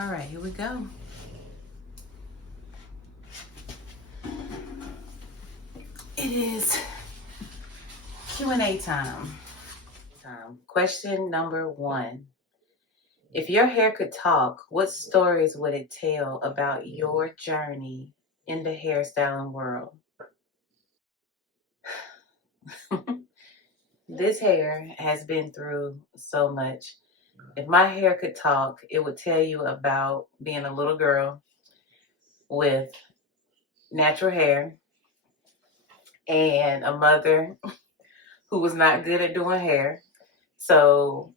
All right, here we go. It is Q&A time. Question number 1. If your hair could talk, what stories would it tell about your journey in the hairstyling world? This hair has been through so much. If my hair could talk, it would tell you about being a little girl with natural hair and a mother who was not good at doing hair. So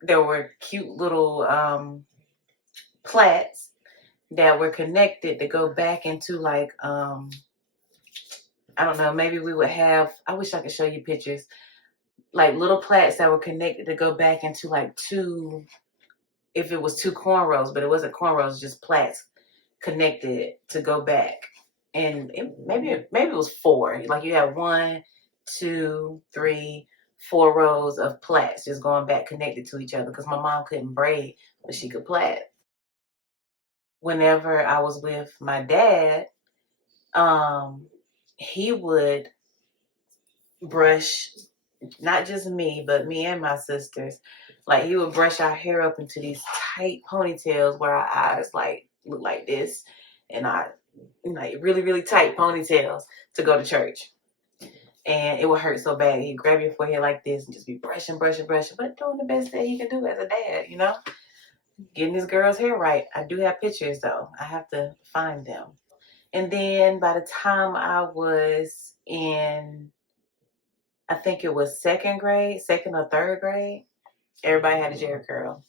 there were cute little plaits that were connected to go back into like, I don't know, maybe we would have, I wish I could show you pictures, like little plaits that were connected to go back into like two, if it was two cornrows, but it wasn't cornrows, just plaits connected to go back. And maybe it was 4. Like you have 1, 2, 3, 4 rows of plaits just going back connected to each other because my mom couldn't braid, but she could plait. Whenever I was with my dad, he would brush not just me, but me and my sisters. Like he would brush our hair up into these tight ponytails where our eyes like look like this, and I like really, really tight ponytails to go to church. And it would hurt so bad. He'd grab your forehead like this and just be brushing, but doing the best that he can do as a dad, you know? Getting this girl's hair right. I do have pictures though. I have to find them. And then by the time I was in, I think it was second or third grade, everybody had a Jerry curl.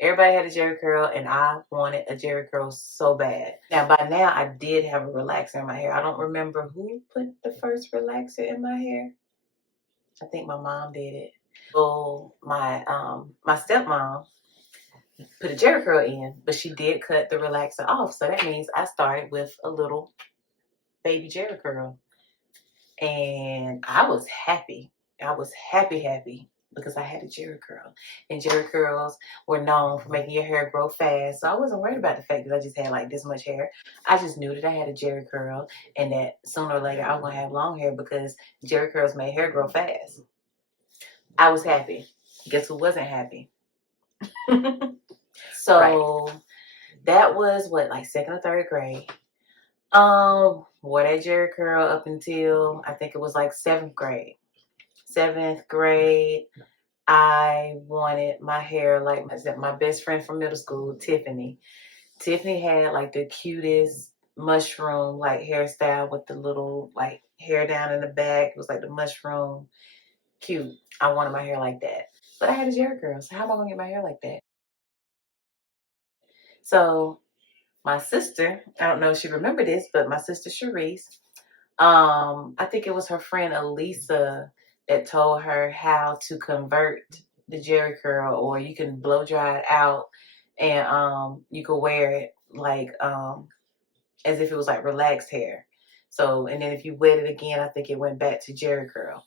Everybody had a Jerry curl, and I wanted a Jerry curl so bad. Now, by now, I did have a relaxer in my hair. I don't remember who put the first relaxer in my hair. I think my mom did it. So my stepmom put a Jerry curl in, but she did cut the relaxer off. So that means I started with a little baby Jerry curl. And I was happy. I was happy because I had a Jerry curl. And Jerry curls were known for making your hair grow fast. So I wasn't worried about the fact that I just had like this much hair. I just knew that I had a Jerry curl and that sooner or later I was going to have long hair because Jerry curls made hair grow fast. I was happy. Guess who wasn't happy? So that was what, like second or third grade. Wore that Jerry curl up until I think it was like 7th grade. 7th grade, I wanted my hair like my best friend from middle school, Tiffany. Tiffany had like the cutest mushroom like hairstyle with the little like hair down in the back. It was like the mushroom, cute. I wanted my hair like that, but I had a Jerry curl. So how am I gonna get my hair like that? So my sister, I don't know if she remembered this, but my sister Sharice, I think it was her friend Elisa that told her how to convert the Jerry curl, or you can blow dry it out and you could wear it like as if it was like relaxed hair. So, and then if you wet it again, I think it went back to Jerry curl.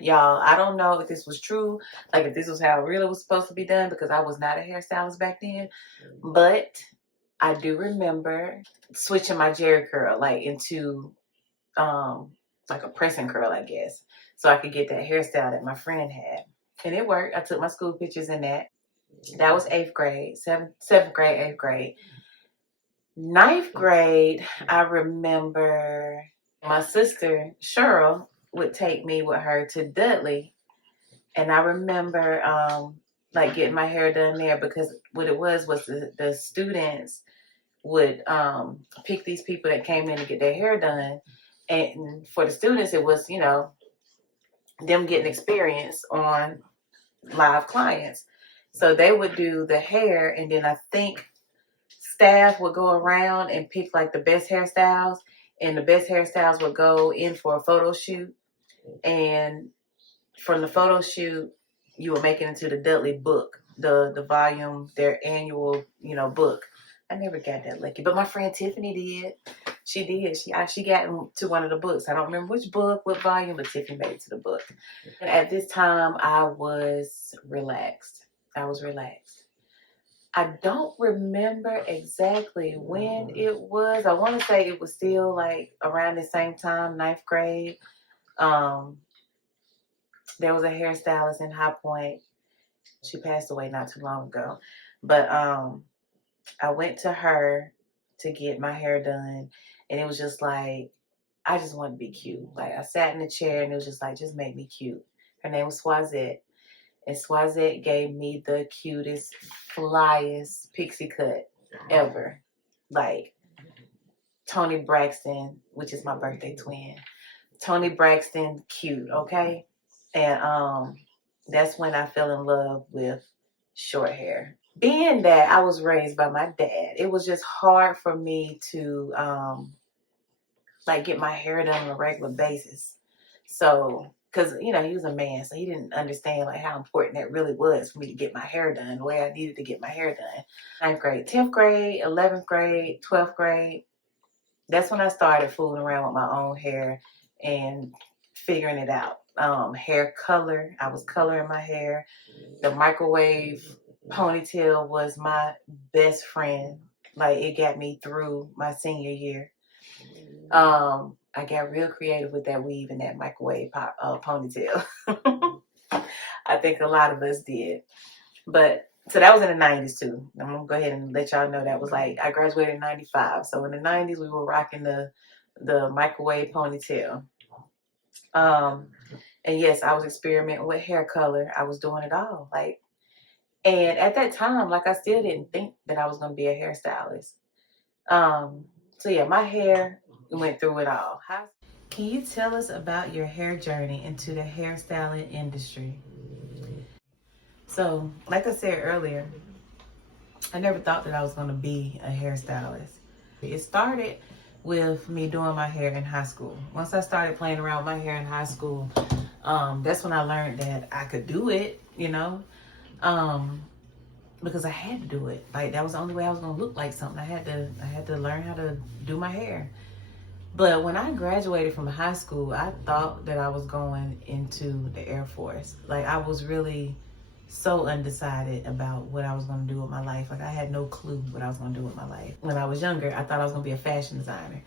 Y'all, I don't know if this was true, like if this was how it really was supposed to be done, because I was not a hairstylist back then, but I do remember switching my Jerry curl like into like a pressing curl, I guess, so I could get that hairstyle that my friend had. And it worked. I took my school pictures in that. That was 8th grade, 7th grade, 8th grade. 9th grade, I remember my sister, Cheryl, would take me with her to Dudley. And I remember like getting my hair done there, because what it was the students would pick these people that came in to get their hair done. And for the students, it was, you know, them getting experience on live clients. So they would do the hair, and then I think staff would go around and pick like the best hairstyles, and the best hairstyles would go in for a photo shoot. And from the photo shoot, you would make it into the Dudley book, the volume, their annual, you know, book. I never got that lucky, but my friend Tiffany did. She did. She got into one of the books. I don't remember which book, what volume, but Tiffany made it to the book. And at this time, I was relaxed. I don't remember exactly when it was. I want to say it was still like around the same time, ninth grade. Um, there was a hairstylist in High Point. She passed away not too long ago. But I went to her to get my hair done, and it was just like, I just wanted to be cute. Like, I sat in the chair, and it was just like, just make me cute. Her name was Swazette, and Swazette gave me the cutest, flyest pixie cut ever. Like, Tony Braxton, which is my birthday twin. Tony Braxton, cute, okay? And that's when I fell in love with short hair. Being that I was raised by my dad, it was just hard for me to like get my hair done on a regular basis. So, because he was a man, so he didn't understand like how important that really was for me to get my hair done the way I needed to get my hair done. Ninth grade, 10th grade, 11th grade, 12th grade. That's when I started fooling around with my own hair and figuring it out. Hair color, I was coloring my hair. The microwave ponytail was my best friend. Like, it got me through my senior year. I got real creative with that weave and that microwave ponytail. I think a lot of us did. But so that was in the 90s too. I'm gonna go ahead and let y'all know that was like, I graduated in 95. So in the 90s we were rocking the microwave ponytail. And yes, I was experimenting with hair color. I was doing it all. And at that time, like, I still didn't think that I was gonna be a hairstylist. So yeah, my hair went through it all. Can you tell us about your hair journey into the hairstyling industry? So, like I said earlier, I never thought that I was going to be a hairstylist. It started with me doing my hair in high school. Once I started playing around with my hair in high school, that's when I learned that I could do it, because I had to do it. Like, that was the only way I was going to look like something. I had to learn how to do my hair. But when I graduated from high school, I thought that I was going into the Air Force. Like, I was really so undecided about what I was going to do with my life. Like, I had no clue what I was going to do with my life. When I was younger, I thought I was going to be a fashion designer.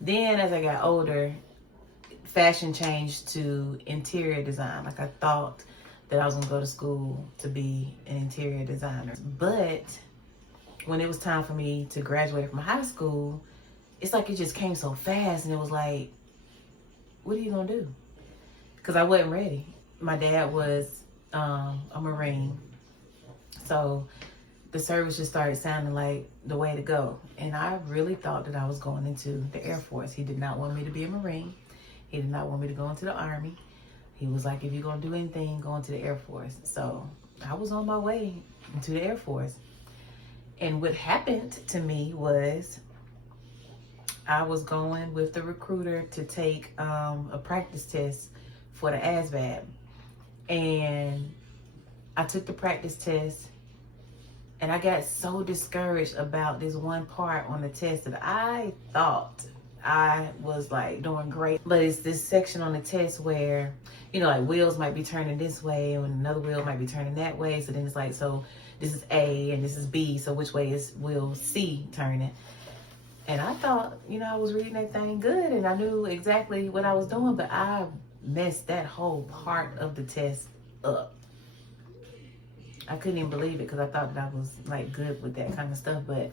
Then as I got older, fashion changed to interior design. Like, I thought that I was going to go to school to be an interior designer. But when it was time for me to graduate from high school, it's like it just came so fast, and it was like, what are you gonna do? Because I wasn't ready. My dad was a Marine, so the service just started sounding like the way to go. And I really thought that I was going into the Air Force. He did not want me to be a Marine. He did not want me to go into the Army. He was like, if you're gonna do anything, go into the Air Force. So I was on my way into the Air Force. And what happened to me was, I was going with the recruiter to take a practice test for the ASVAB. And I took the practice test, and I got so discouraged about this one part on the test that I thought I was like doing great. But it's this section on the test where, like, wheels might be turning this way and another wheel might be turning that way. So then it's like, so this is A and this is B. So which way is wheel C turning? And I thought, I was reading that thing good and I knew exactly what I was doing, but I messed that whole part of the test up. I couldn't even believe it because I thought that I was like good with that kind of stuff, but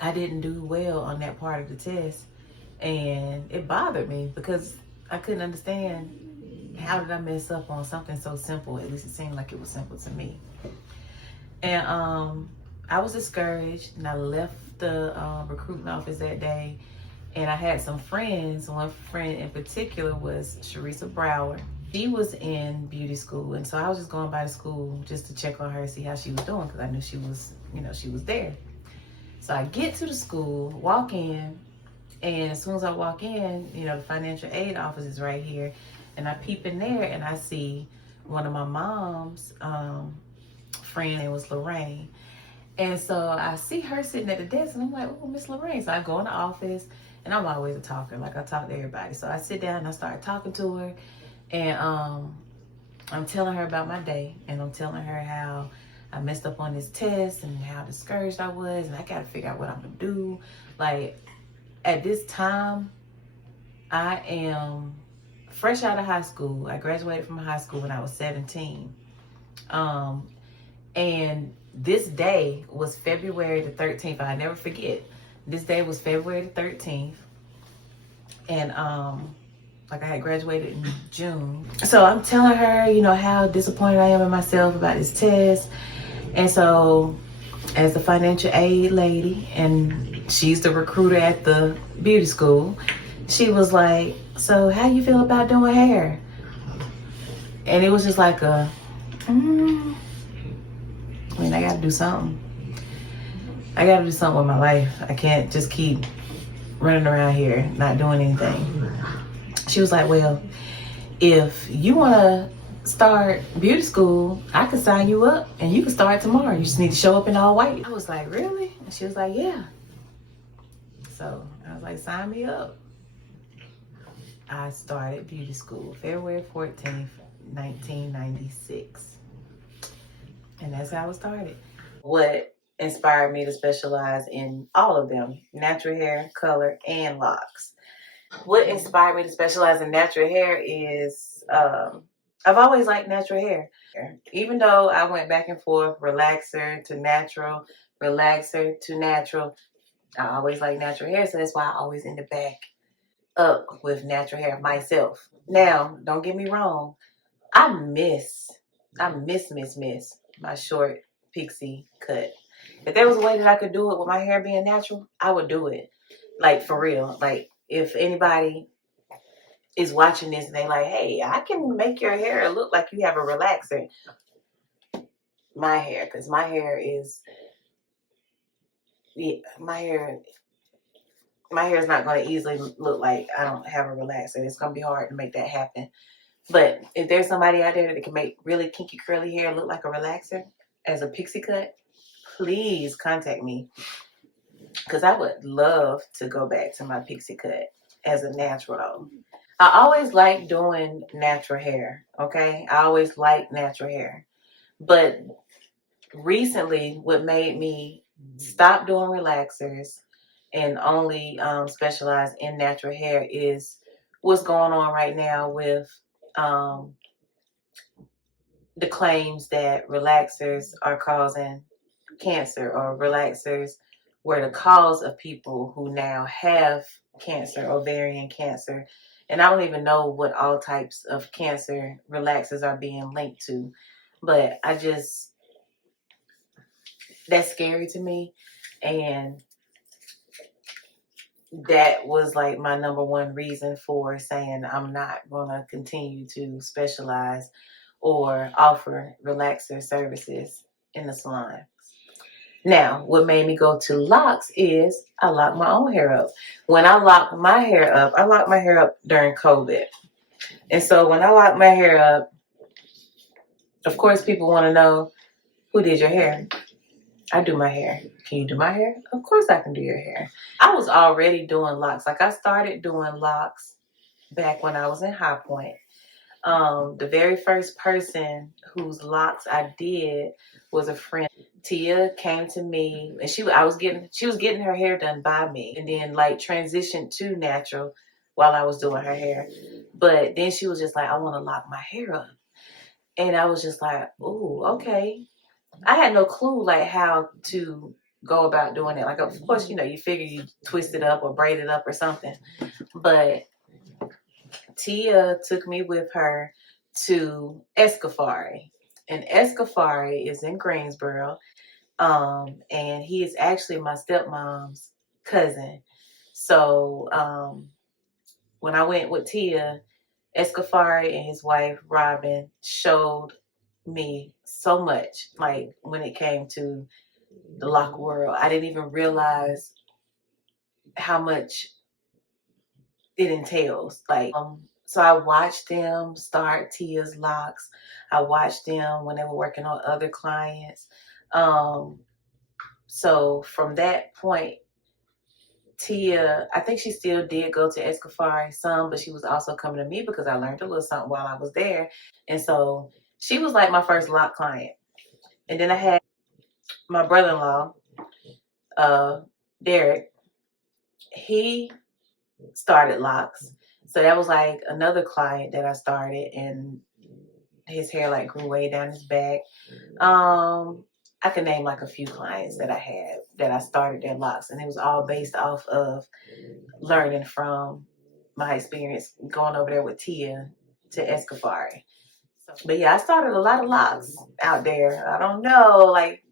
I didn't do well on that part of the test. And it bothered me because I couldn't understand, how did I mess up on something so simple? At least it seemed like it was simple to me. And I was discouraged, and I left the recruiting office that day. And I had some friends. One friend in particular was Sharisa Brower. She was in beauty school, and so I was just going by the school just to check on her, see how she was doing, because I knew she was, she was there. So I get to the school, walk in, and as soon as I walk in, the financial aid office is right here, and I peep in there, and I see one of my mom's friend, it was Lorraine. And so I see her sitting at the desk, and I'm like, oh, Miss Lorraine. So I go in the office, and I'm always a talker. Like, I talk to everybody. So I sit down, and I start talking to her, and I'm telling her about my day, and I'm telling her how I messed up on this test and how discouraged I was, and I got to figure out what I'm gonna do. Like at this time, I am fresh out of high school. I graduated from high school when I was 17. And this day was February the 13th. I never forget. This day was February the 13th. And like I had graduated in June. So I'm telling her, you know, how disappointed I am in myself about this test. And so as the financial aid lady, and she's the recruiter at the beauty school, she was like, so how you feel about doing hair? And it was just like a, I mean, I gotta do something. I gotta do something with my life. I can't just keep running around here, not doing anything. She was like, well, if you wanna start beauty school, I could sign you up and you can start tomorrow. You just need to show up in all white. I was like, really? And she was like, yeah. So I was like, sign me up. I started beauty school February 14th, 1996. And that's how it started. What inspired me to specialize in all of them, natural hair, color, and locks. What inspired me to specialize in natural hair is I've always liked natural hair. Even though I went back and forth, relaxer to natural, relaxer to natural, I always liked natural hair, so that's why I always end back up with natural hair myself. Now, don't get me wrong, I miss my short pixie cut. If there was a way that I could do it with my hair being natural, I would do it. Like, for real. Like, if anybody is watching this and they like, hey, I can make your hair look like you have a relaxer. My hair, because my hair is, yeah, my hair is not going to easily look like I don't have a relaxer. It's going to be hard to make that happen. But if there's somebody out there that can make really kinky curly hair look like a relaxer as a pixie cut, please contact me, because I would love to go back to my pixie cut as a natural. I always like doing natural hair, okay? I always like natural hair. But recently, what made me stop doing relaxers and only specialize in natural hair is what's going on right now with the claims that relaxers are causing cancer, or relaxers were the cause of people who now have cancer, ovarian cancer. And I don't even know what all types of cancer relaxers are being linked to. But that's scary to me. And that was like my number one reason for saying I'm not going to continue to specialize or offer relaxer services in the salon. Now, what made me go to locks is I lock my own hair up. When I lock my hair up during COVID. And so when I lock my hair up, of course, people want to know, who did your hair? I do my hair. Can you do my hair? Of course I can do your hair. I was already doing locks. Like, I started doing locks back when I was in High Point. The very first person whose locks I did was a friend. Tia came to me, and she was getting her hair done by me, and then like transitioned to natural while I was doing her hair. But then she was just like, I want to lock my hair up. And I was just like, ooh, okay. I had no clue like how to go about doing it. Like, of course, you figure you twist it up or braid it up or something. But Tia took me with her to Escafari. And Escafari is in Greensboro. And he is actually my stepmom's cousin. So when I went with Tia, Escafari and his wife, Robin, showed me so much, like when it came to the lock world. I didn't even realize how much it entails. Like, so I watched them start Tia's locks. I watched them when they were working on other clients. So from that point, Tia, I think she still did go to Escafari some, but she was also coming to me because I learned a little something while I was there. And so she was like my first lock client. And then I had my brother-in-law, Derek, he started Locs. So that was like another client that I started, and his hair like grew way down his back. I can name like a few clients that I had that I started their Locs, and it was all based off of learning from my experience going over there with Tia to Escafari. But yeah, I started a lot of Locs out there. I don't know, like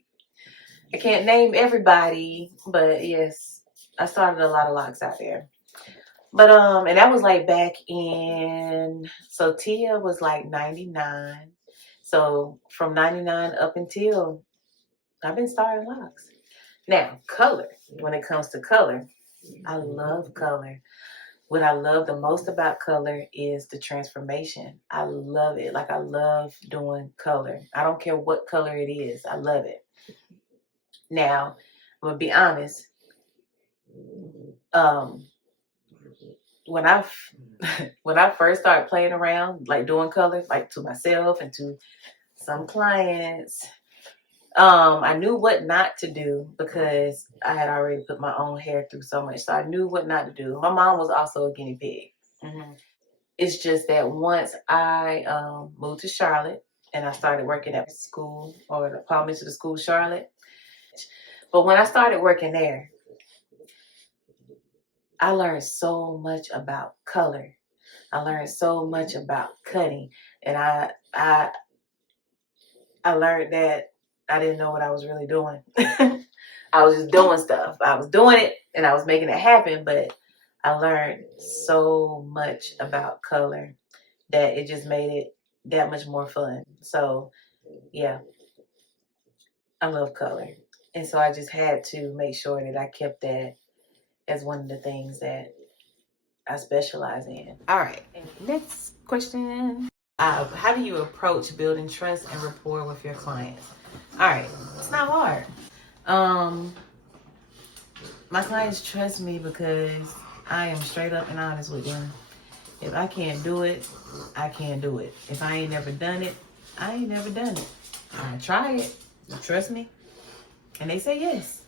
I can't name everybody, but yes, I started a lot of Locs out there. But and that was like back in, so Tia was like 99. So from 99 up until I've been starting Locs. Now, color. When it comes to color, I love color. What I love the most about color is the transformation. I love it. Like I love doing color. I don't care what color it is. I love it. Now, I'm gonna be honest. When I when I first started playing around, like doing colors, like to myself and to some clients, I knew what not to do because I had already put my own hair through so much. So I knew what not to do. My mom was also a guinea pig. It's just that once I moved to Charlotte and I started working at school, or the Palm Beach School, Charlotte. But when I started working there, I learned so much about color. I learned so much about cutting, and I learned that I didn't know what I was really doing. I was just doing stuff. I was doing it and I was making it happen, but I learned so much about color that it just made it that much more fun. So yeah, I love color. And so I just had to make sure that I kept that as one of the things that I specialize in. All right, next question. How do you approach building trust and rapport with your clients? All right, it's not hard. My clients trust me because I am straight up and honest with them. If I can't do it, I can't do it. If I ain't never done it, I ain't never done it. I try it. Trust me. And they say yes.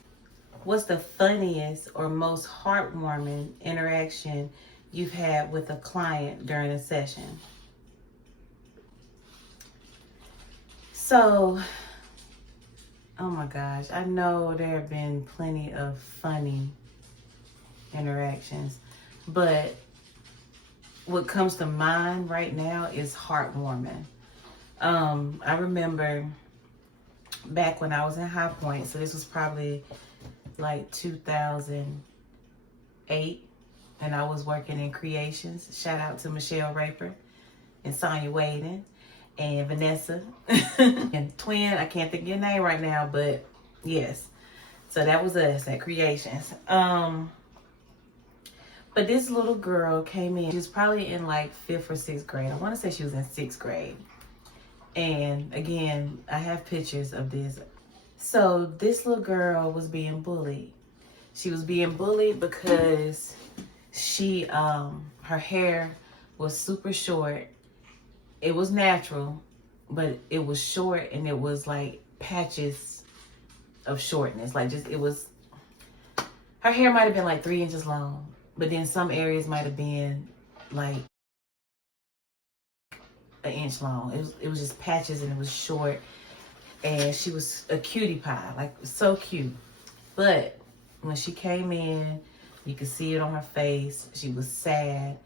What's the funniest or most heartwarming interaction you've had with a client during a session? So, oh my gosh, I know there have been plenty of funny interactions, but what comes to mind right now is heartwarming. I remember back when I was in High Point, so this was probably like 2008, and I was working in creations. Shout out to Michelle Raper and Sonia Waden and Vanessa and Twin. I can't think of your name right now, but yes. So that was us at Creations. But this little girl came in. She was probably in like 5th or 6th grade. I want to say she was in 6th grade. And again, I have pictures of this. So this little girl was being bullied. She was being bullied because she, her hair was super short. It was natural, but it was short, and it was like patches of shortness. Like just, it was, her hair might have been like 3 inches long, but then some areas might have been like 1 inch long. It was just patches, and it was short. And she was a cutie pie, like so cute. But when she came in, you could see it on her face. She was sad,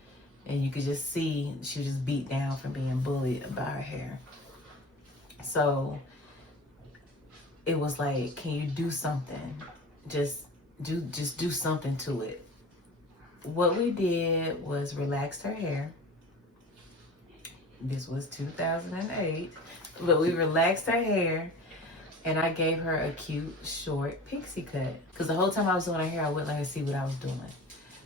and you could just see she was just beat down from being bullied about her hair. So it was like, can you do something? Just do something to it. What we did was relaxed her hair. This was 2008, but we relaxed her hair, and I gave her a cute short pixie cut. Because the whole time I was doing her hair, I wouldn't let her see what I was doing.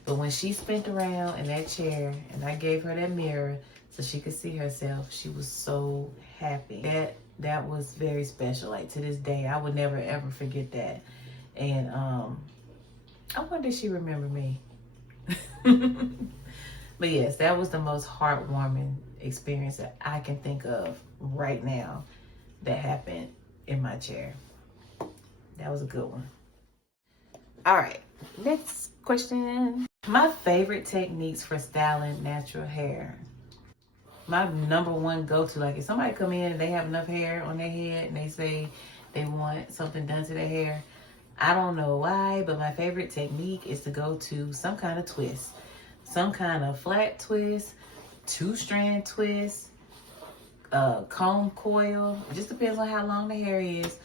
But when she spent around in that chair and I gave her that mirror so she could see herself, she was so happy. That was very special. Like to this day, I would never ever forget that. And I wonder if she remember me. But yes, that was the most heartwarming experience that I can think of right now that happened in my chair. That was a good one. All right, next question. My favorite techniques for styling natural hair. My number one go-to, like if somebody come in and they have enough hair on their head and they say they want something done to their hair, I don't know why, but my favorite technique is to go to some kind of twist. Some kind of flat twist, 2-strand twist, comb coil. It just depends on how long the hair is.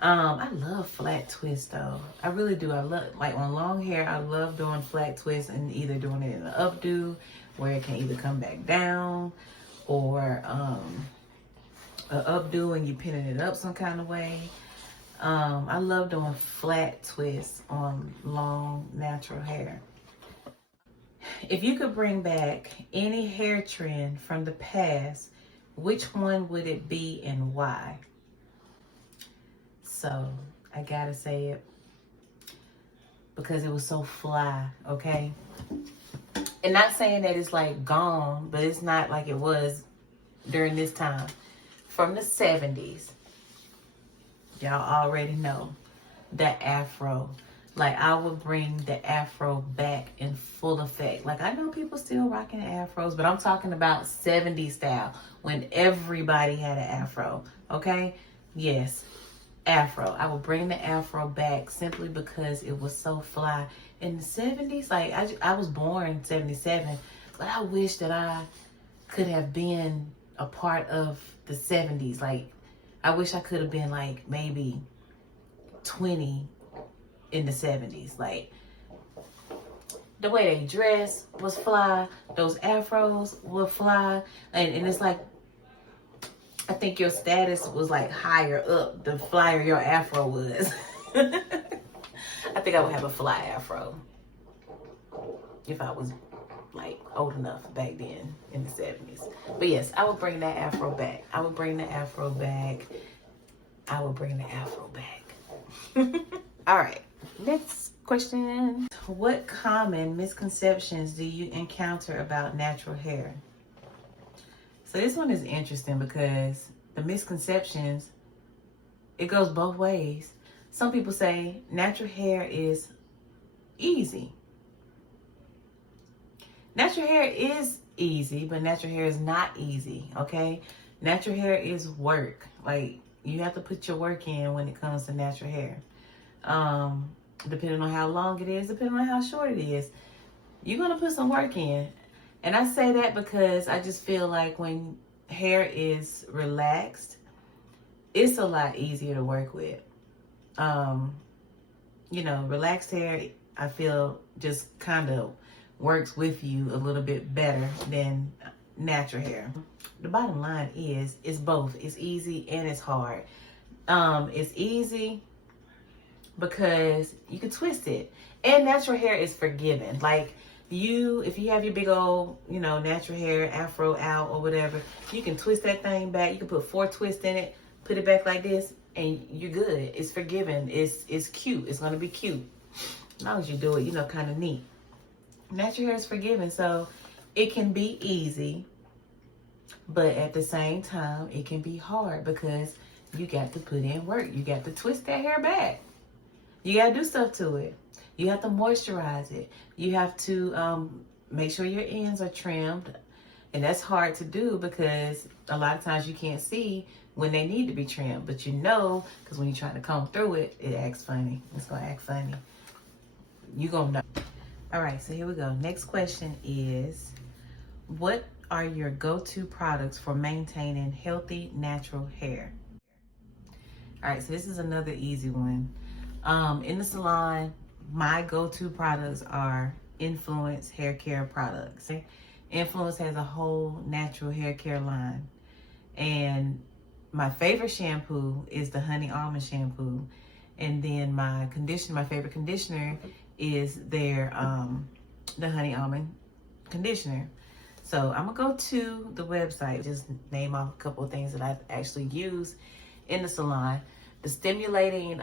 I love flat twists though. I really do. I love, like on long hair, I love doing flat twists and either doing it in an updo where it can either come back down or an updo and you pinning it up some kind of way. I love doing flat twists on long natural hair. If you could bring back any hair trend from the past, which one would it be and why? So I gotta say it because it was so fly, okay? And not saying that it's like gone, but it's not like it was during this time. From the 70s, y'all already know the afro. Like I would bring the afro back in full effect. Like I know people still rocking afros, but I'm talking about 70s style when everybody had an afro, okay? Yes. Afro. I would bring the afro back simply because it was so fly. In the 70s, like I was born in 77, but I wish that I could have been a part of the 70s. Like I wish I could have been like maybe 20 in the 70s. Like the way they dressed was fly. Those afros were fly. And it's like, I think your status was like higher up the flyer your afro was. I think I would have a fly afro if I was like old enough back then in the 70s. But yes, I would bring that afro back. I would bring the afro back. I would bring the afro back. All right, next question. What common misconceptions do you encounter about natural hair? So this one is interesting because the misconceptions, it goes both ways. Some people say natural hair is easy. Natural hair is easy, but natural hair is not easy, okay? Natural hair is work. Like, you have to put your work in when it comes to natural hair. Depending on how long it is, depending on how short it is, you're gonna put some work in. And I say that because I just feel like when hair is relaxed, it's a lot easier to work with. You know, relaxed hair, I feel just kind of works with you a little bit better than natural hair. The bottom line is, it's both. It's easy and it's hard. It's easy because you can twist it. And natural hair is forgiving. Like, if you have your big old, you know, natural hair, afro out or whatever, you can twist that thing back. You can put 4 twists in it, put it back like this, and you're good. It's forgiving. It's cute. It's going to be cute. As long as you do it, you know, kind of neat. Natural hair is forgiving, so it can be easy, but at the same time, it can be hard because you got to put in work. You got to twist that hair back. You got to do stuff to it. You have to moisturize it. You have to make sure your ends are trimmed. And that's hard to do because a lot of times you can't see when they need to be trimmed. But you know, because when you're trying to comb through it, it acts funny. It's going to act funny. You're going to know. All right, so here we go. Next question is, what are your go-to products for maintaining healthy, natural hair? All right, so this is another easy one. In the salon, my go-to products are Influence hair care products. Influence has a whole natural hair care line. And my favorite shampoo is the honey almond shampoo. And then my favorite conditioner is their the honey almond conditioner. So I'm gonna go to the website, just name off a couple of things that I've actually used in the salon. The stimulating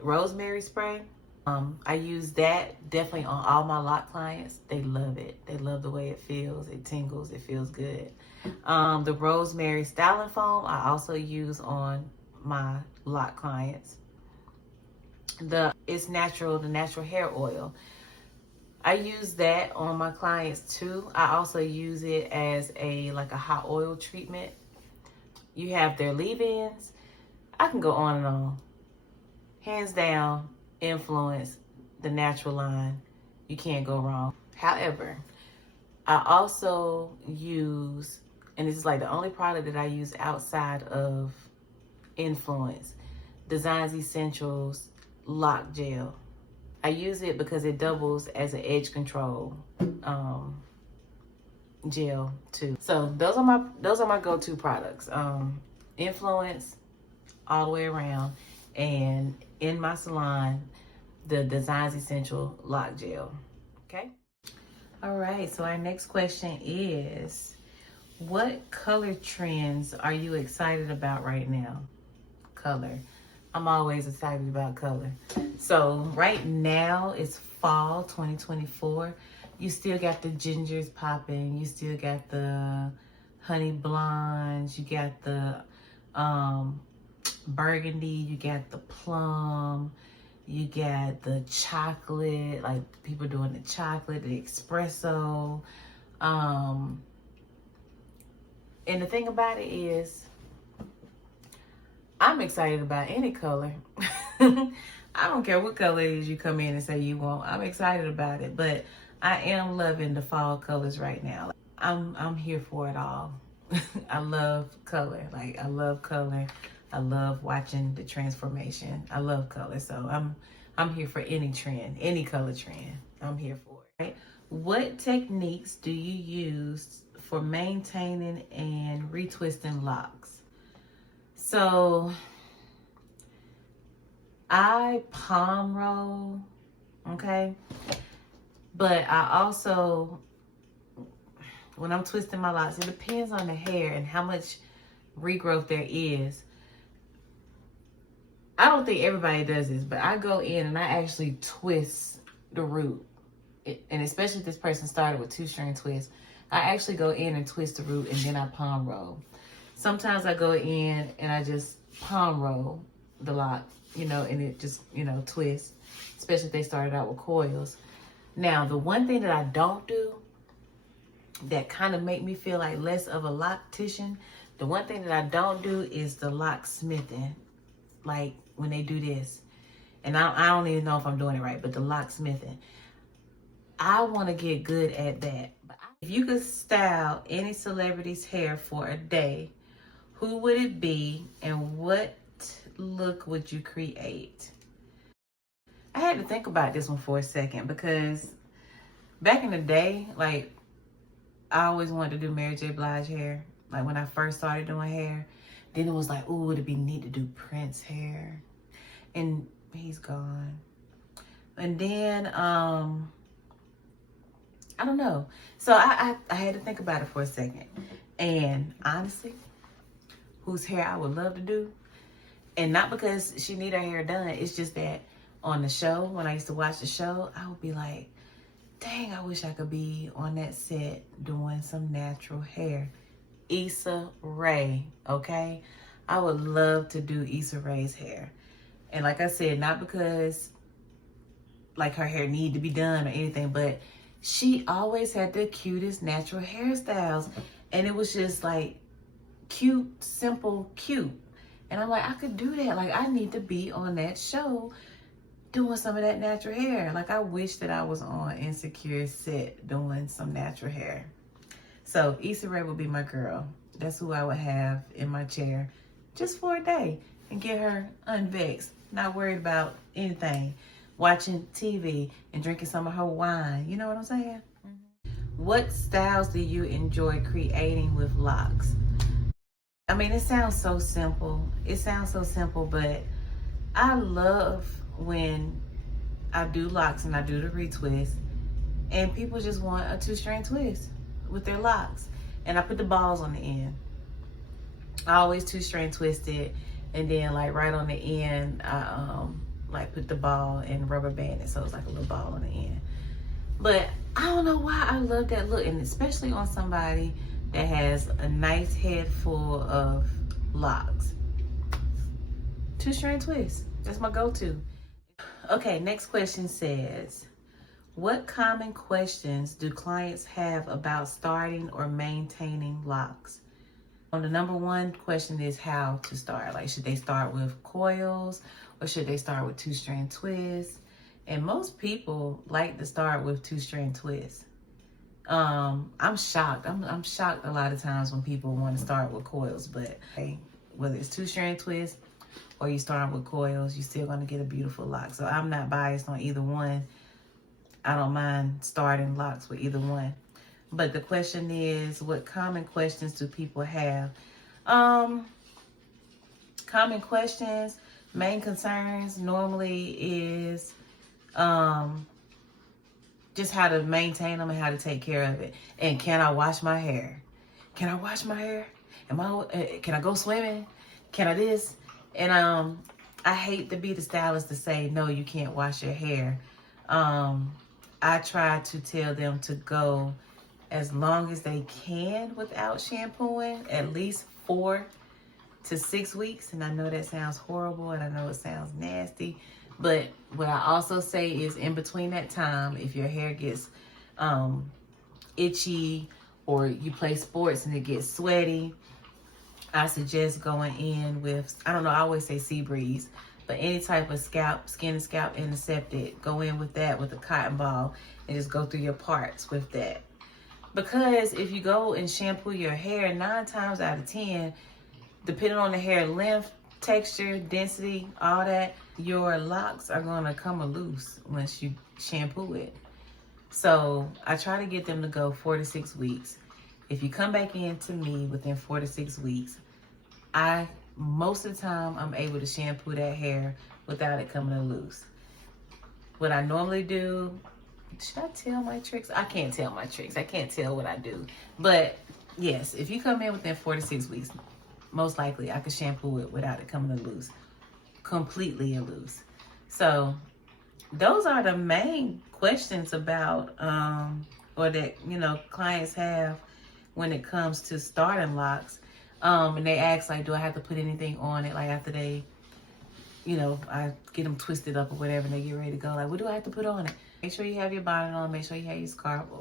rosemary spray. I use that definitely on all my Loc clients. They love it. They love the way it feels. It tingles. It feels good. The rosemary styling foam I also use on my Loc clients. it's natural, the natural hair oil. I use that on my clients too. I also use it as like a hot oil treatment. You have their leave-ins. I can go on and on. Hands down, Influence, the natural line. You can't go wrong. However, I also use, and this is like the only product that I use outside of Influence, Designs Essentials Lock Gel. I use it because it doubles as an edge control gel too. So those are my go-to products. Influence all the way around, and in my salon, the Designs Essential Lock Gel. Okay. All right. So our next question is, what color trends are you excited about right now? Color. I'm always excited about color. So right now it's fall 2024. You still got the gingers popping. You still got the honey blondes. You got the burgundy. You got the plum. You got the chocolate, like people doing the chocolate, the espresso. And the thing about it is, I'm excited about any color. I don't care what color it is you come in and say you want. I'm excited about it, but I am loving the fall colors right now. I'm here for it all. I love color. Like, I love color. I love watching the transformation. I love color. So I'm here for any trend, any color trend. I'm here for it. Right? What techniques do you use for maintaining and retwisting locks? So I palm roll, okay? But I also, when I'm twisting my locks, it depends on the hair and how much regrowth there is. I don't think everybody does this, but I go in and I actually twist the root. And especially if this person started with 2-string twists, I actually go in and twist the root and then I palm roll. Sometimes I go in and I just palm roll the lock, and it just, twists, especially if they started out with coils. Now, the one thing that I don't do that kind of make me feel like less of a loctician, the one thing that I don't do is the locksmithing. Like when they do this, and I don't even know if I'm doing it right, but the locksmithing, I want to get good at that. If you could style any celebrity's hair for a day, who would it be and what look would you create? I had to think about this one for a second because back in the day, like, I always wanted to do Mary J. Blige hair. Like when I first started doing hair, then it was like, ooh, it'd be neat to do Prince hair. And he's gone. And then, I don't know. So I had to think about it for a second. And honestly, whose hair I would love to do, and not because she need her hair done, it's just that on the show, when I used to watch the show, I would be like, dang, I wish I could be on that set doing some natural hair. Issa Rae, okay? I would love to do Issa Rae's hair. And like I said, not because like her hair need to be done or anything, but she always had the cutest natural hairstyles. And it was just like cute, simple, cute. And I'm like, I could do that. Like, I need to be on that show doing some of that natural hair. Like, I wish that I was on Insecure set doing some natural hair. So Issa Rae would be my girl. That's who I would have in my chair just for a day and get her unvexed, not worried about anything, watching TV and drinking some of her wine. You know what I'm saying? Mm-hmm. What styles do you enjoy creating with locks? I mean, it sounds so simple. It sounds so simple, but I love when I do locks and I do the retwist and people just want a 2-string twist with their locks. And I put the balls on the end. I always 2-string twist it, and then like right on the end, I like put the ball and rubber band it so it's like a little ball on the end. But I don't know why I love that look, and especially on somebody that has a nice head full of locks. 2-string twist, that's my go-to. Okay, next question says, what common questions do clients have about starting or maintaining locks? The number one question is how to start. Like, should they start with coils or should they start with two-strand twists? And most people like to start with two-strand twists. I'm shocked. I'm shocked a lot of times when people want to start with coils, but hey, whether it's two-strand twists or you start with coils, you're still gonna get a beautiful lock. So I'm not biased on either one. I don't mind starting locks with either one. But the question is, what common questions do people have? Common questions, main concerns normally is just how to maintain them and how to take care of it. And can I wash my hair? Can I wash my hair? Can I go swimming? Can I this? And I hate to be the stylist to say, no, you can't wash your hair. I try to tell them to go as long as they can without shampooing, at least 4 to 6 weeks. And I know that sounds horrible and I know it sounds nasty, but what I also say is in between that time, if your hair gets itchy or you play sports and it gets sweaty, I suggest going in with, I don't know, I always say sea breeze, but any type of skin and scalp antiseptic, go in with that with a cotton ball and just go through your parts with that. Because if you go and shampoo your hair, 9 times out of 10, depending on the hair length, texture, density, all that, your locks are gonna come loose once you shampoo it. So I try to get them to go 4 to 6 weeks. If you come back in to me within 4 to 6 weeks, most of the time I'm able to shampoo that hair without it coming loose. What I normally do, should I tell my tricks? I can't tell my tricks. I can't tell what I do. But yes, if you come in within 4 to 6 weeks, most likely I could shampoo it without it coming loose, completely loose. So those are the main questions about, or that, clients have when it comes to starting locks. And they ask, like, do I have to put anything on it? Like after they, I get them twisted up or whatever and they get ready to go. Like, what do I have to put on it? Make sure you have your bonnet on. Make sure you have your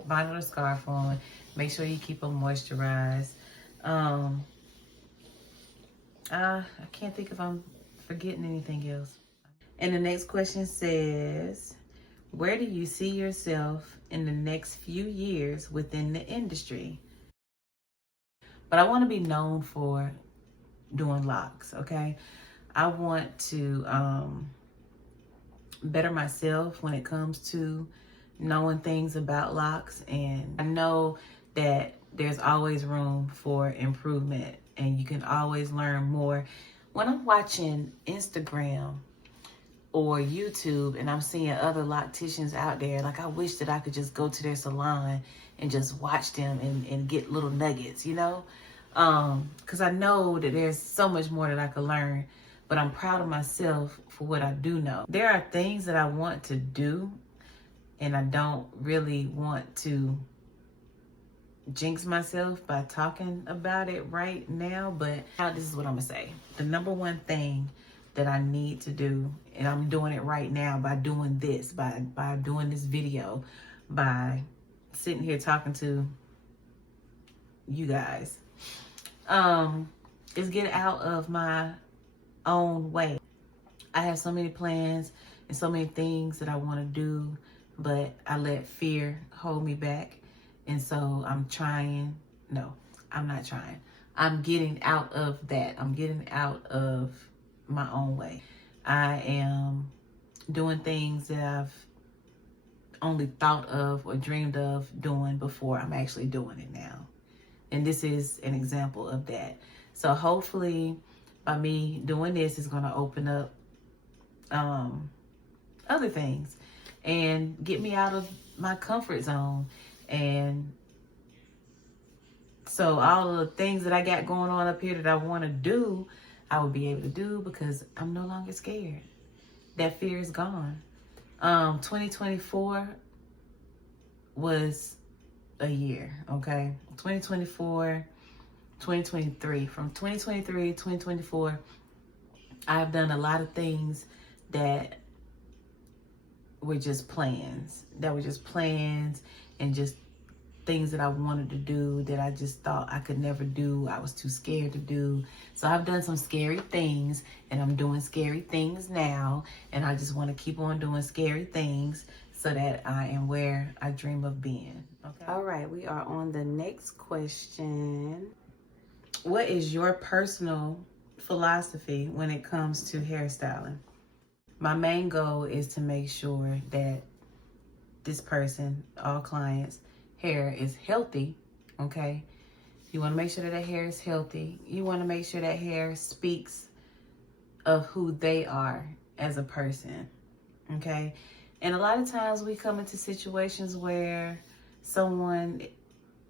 bonnet or scarf on. Make sure you keep them moisturized. I can't think if I'm forgetting anything else. And the next question says, where do you see yourself in the next few years within the industry? But I want to be known for doing locks, okay? I want to better myself when it comes to knowing things about locks. And I know that there's always room for improvement and you can always learn more. When I'm watching Instagram or YouTube and I'm seeing other locticians out there, like I wish that I could just go to their salon and just watch them and get little nuggets, because I know that there's so much more that I could learn, but I'm proud of myself for what I do know. There are things that I want to do and I don't really want to jinx myself by talking about it right now, but now this is what I'm gonna say. The number one thing that I need to do, and I'm doing it right now by doing this, by doing this video, by sitting here talking to you guys, is get out of my own way. I have so many plans and so many things that I want to do, but I let fear hold me back. And so I'm not trying. I'm getting out of that. I'm getting out of my own way. I am doing things that I've only thought of or dreamed of doing before I'm actually doing it now. And this is an example of that. So hopefully by me doing this is going to open up other things and get me out of my comfort zone. And so all of the things that I got going on up here that I want to do, I will be able to do because I'm no longer scared. That fear is gone. 2024 was a year, okay? 2024, 2023. From 2023 to 2024, I've done a lot of things that were just plans. That were just plans and just things that I wanted to do that I just thought I could never do. I was too scared to do. So I've done some scary things, and I'm doing scary things now. And I just want to keep on doing scary things so that I am where I dream of being. Okay. All right, we are on the next question. What is your personal philosophy when it comes to hairstyling? My main goal is to make sure that this person, all clients, hair is healthy, okay? You want to make sure that hair is healthy. You want to make sure that hair speaks of who they are as a person, okay? And a lot of times we come into situations where someone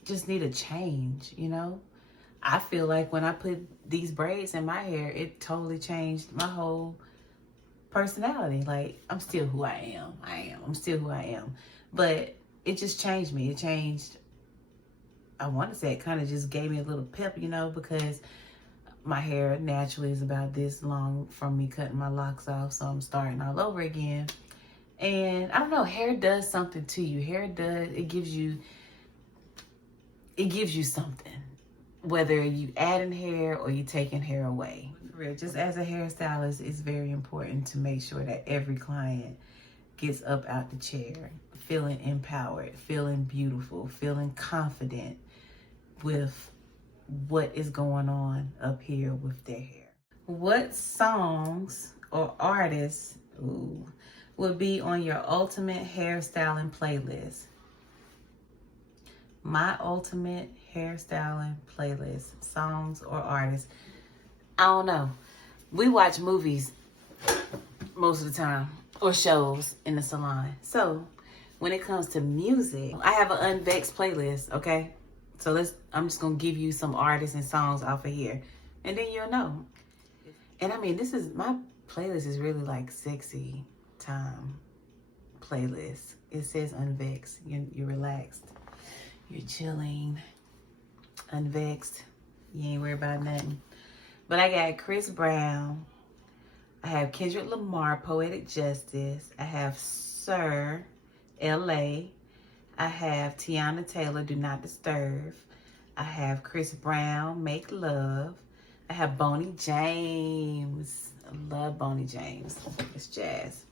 just need a change, you know? I feel like when I put these braids in my hair, it totally changed my whole personality. Like, I'm still who I am. I'm still who I am. But it just changed me. It changed, I want to say it kind of just gave me a little pep, you know, because my hair naturally is about this long from me cutting my locks off. So I'm starting all over again. And I don't know, hair does something to you. Hair does, it gives you something. Whether you adding hair or you taking hair away. For real, just as a hairstylist, it's very important to make sure that every client gets up out the chair feeling empowered, feeling beautiful, feeling confident with what is going on up here with their hair. What songs or artists would be on your ultimate hairstyling playlist? My ultimate hairstyling playlist, songs or artists. I don't know. We watch movies most of the time or shows in the salon. So when it comes to music, I have an UNVXXED playlist, okay? So I'm just gonna give you some artists and songs off of here, and then you'll know. And I mean, my playlist is really like sexy time playlist. It says UNVXXED. You're relaxed. You're chilling, unvexed. You ain't worried about nothing. But I got Chris Brown. I have Kendrick Lamar, Poetic Justice. I have Sir, L.A. I have Tiana Taylor, Do Not Disturb. I have Chris Brown, Make Love. I have Boney James. I love Boney James. It's jazz.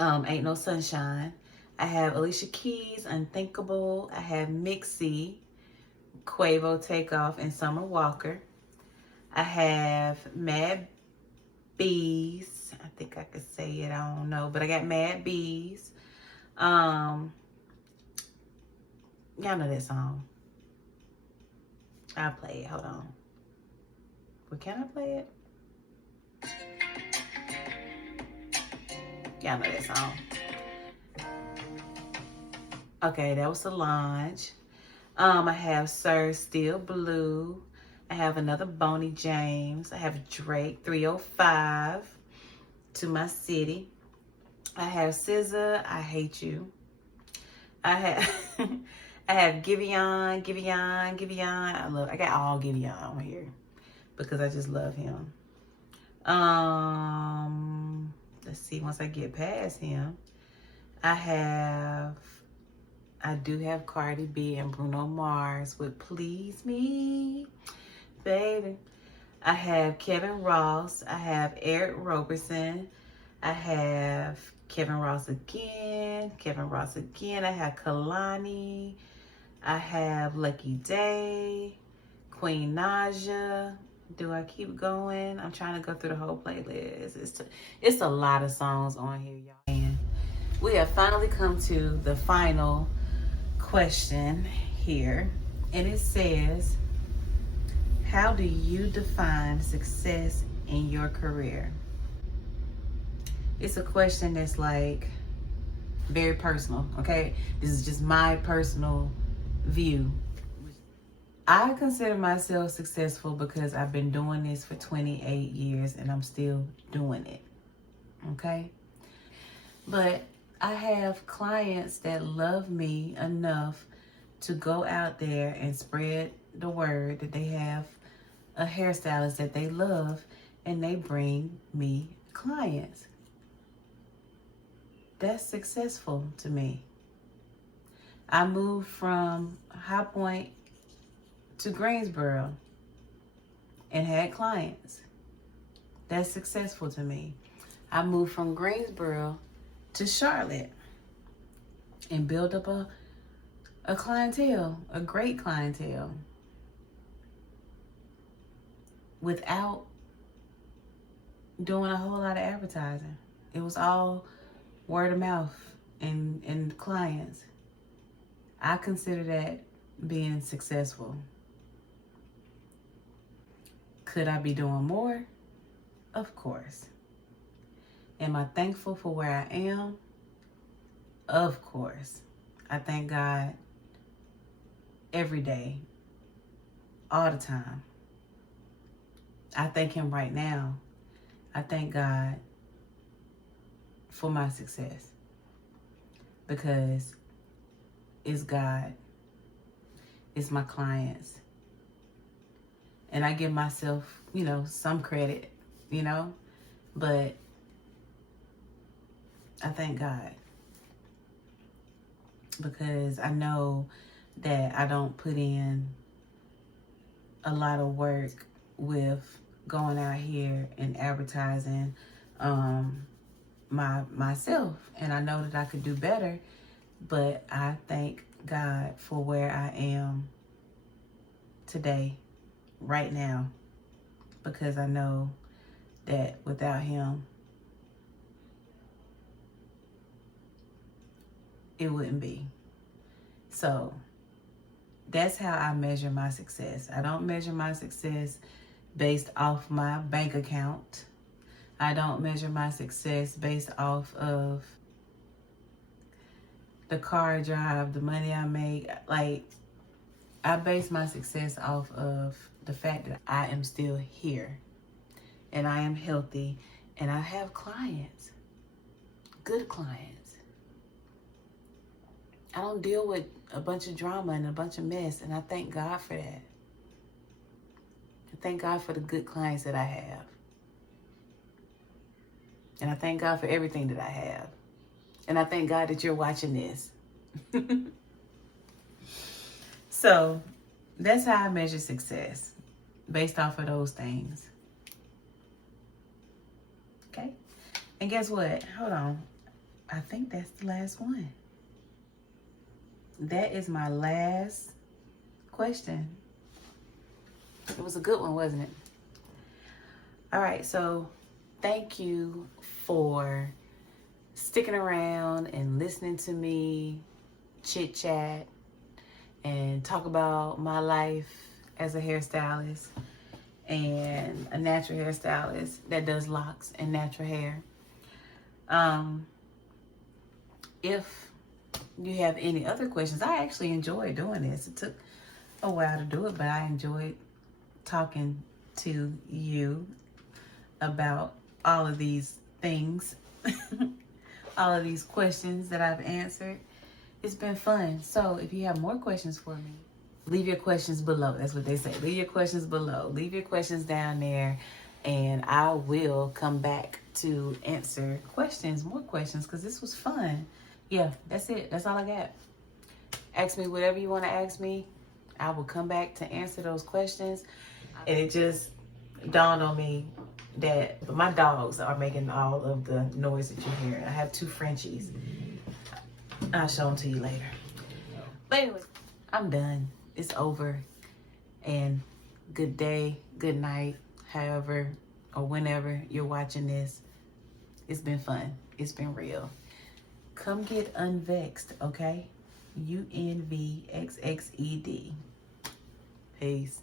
Ain't No Sunshine. I have Alicia Keys, Unthinkable. I have Mixie, Quavo, Takeoff, and Summer Walker. I have Mad Bees. I think I could say it. I don't know. But I got Mad Bees. Y'all know that song. I'll play it. Hold on. But can I play it? Y'all know that song. Okay, that was Solange. I have Sir Still Blue. I have another Boney James. I have Drake 305, To My City. I have SZA, I Hate You. I have I have Giveon. I got all Giveon on here because I just love him. Let's see, once I get past him, I do have Cardi B and Bruno Mars with Please Me, Baby. I have Kevin Ross. I have Eric Roberson. I have Kevin Ross again. I have Kalani. I have Lucky Day. Queen Naja. Do I keep going? I'm trying to go through the whole playlist. It's a lot of songs on here, y'all. And we have finally come to the final question here, and it says, how do you define success in your career? It's a question that's like very personal, okay? This is just my personal view. I consider myself successful because I've been doing this for 28 years and I'm still doing it, okay? But I have clients that love me enough to go out there and spread the word that they have a hairstylist that they love, and they bring me clients. That's successful to me. I moved from High Point to Greensboro and had clients. That's successful to me. I moved from Greensboro to Charlotte and built up a clientele, a great clientele, without doing a whole lot of advertising. It was all word of mouth and clients. I consider that being successful. Could I be doing more? Of course. Am I thankful for where I am? Of course. I thank God every day, all the time. I thank Him right now. I thank God for my success, because it's God, it's my clients. And I give myself, some credit, but I thank God, because I know that I don't put in a lot of work with going out here and advertising myself. And I know that I could do better, but I thank God for where I am today, right now, because I know that without Him, it wouldn't be. So that's how I measure my success. I don't measure my success based off my bank account. I don't measure my success based off of the car I drive, the money I make. Like, I base my success off of the fact that I am still here and I am healthy and I have clients, good clients. I don't deal with a bunch of drama and a bunch of mess, and I thank God for that. I thank God for the good clients that I have. And I thank God for everything that I have. And I thank God that you're watching this. So that's how I measure success, based off of those things. Okay? And guess what? Hold on. I think that's the last one. That is my last question. It was a good one, wasn't it? All right, so thank you for sticking around and listening to me chit chat and talk about my life as a hairstylist and a natural hairstylist that does locks and natural hair. If you have any other questions, I actually enjoyed doing this. It took a while to do it, but I enjoyed talking to you about all of these things, all of these questions that I've answered. It's been fun. So if you have more questions for me, leave your questions below. That's what they say. Leave your questions below. Leave your questions down there, and I will come back to answer questions, more questions, because this was fun. Yeah, that's it. That's all I got. Ask me whatever you want to ask me. I will come back to answer those questions. And it just dawned on me that my dogs are making all of the noise that you hear. I have 2 Frenchies. I'll show them to you later. But anyway, I'm done. It's over. And good day, good night, however or whenever you're watching this. It's been fun. It's been real. Come get unvexed, okay? UNVXXED. Peace.